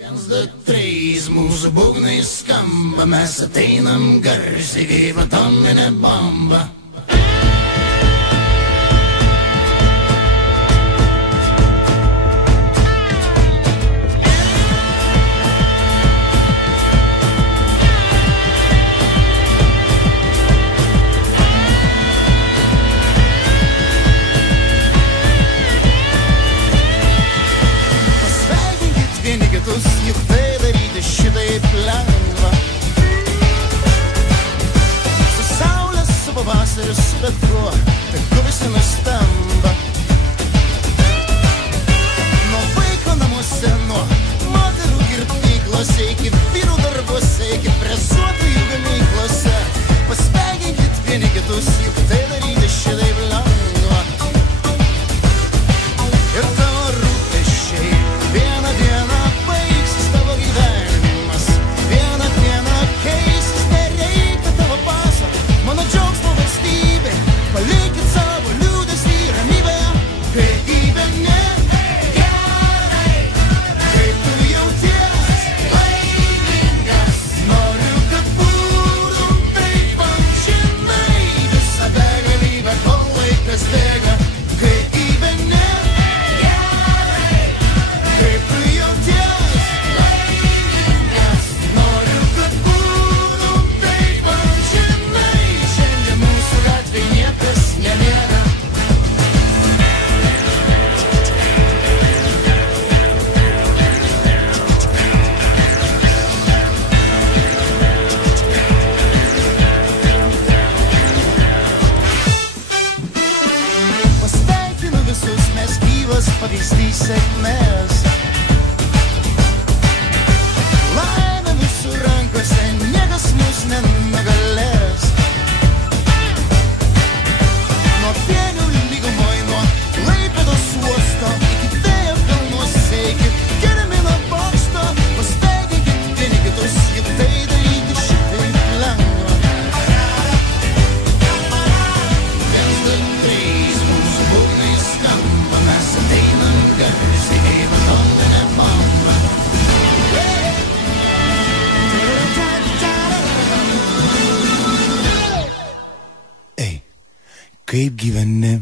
Viens, du, trys, mūsų būgnai skamba, mes ateinam garsiai kaip atominė bomba. Juk tai daryti šitaip lengva. Su saulė, su pavasariu, su bet kuo, tegu visi nustemba. Nuo vaiko namuose, nuo moterų kirpyklose, iki vyrų darbuose, iki presuotojų gamyklose. Pasveikinkit vieni kitus, juk tai daryti šitaip lengva. Ir tavo rūpesčiai vieną dieną tavo gyvenimas, vieną dieną keisis, nereikia tavo paso, mano džiaugsmo valstybė, palikit savo liūdesį ramybėje, kai gyveni gerai, kai tu jauties laimingas, noriu, kad būtum taip amžinai, visą begalybę, kol laikas bėga, kai gyveni gerai, kai tu jauties. Pavyzdys sėkmės. Laimė mūsų rankose, niekas mus nenugalės. Nuo Pienių lygumoj, nuo Klaipėdos uosto, iki Vėjo kalnuose, iki Gedimino bokšto. Pasveikinkit vieni kitus, juk tai daryti šitaip lengva. Viens, du, trys, mūsų būgnai skamba, mes ateinam garsiai kaip atominė bomba. Ei, kaip gyveni?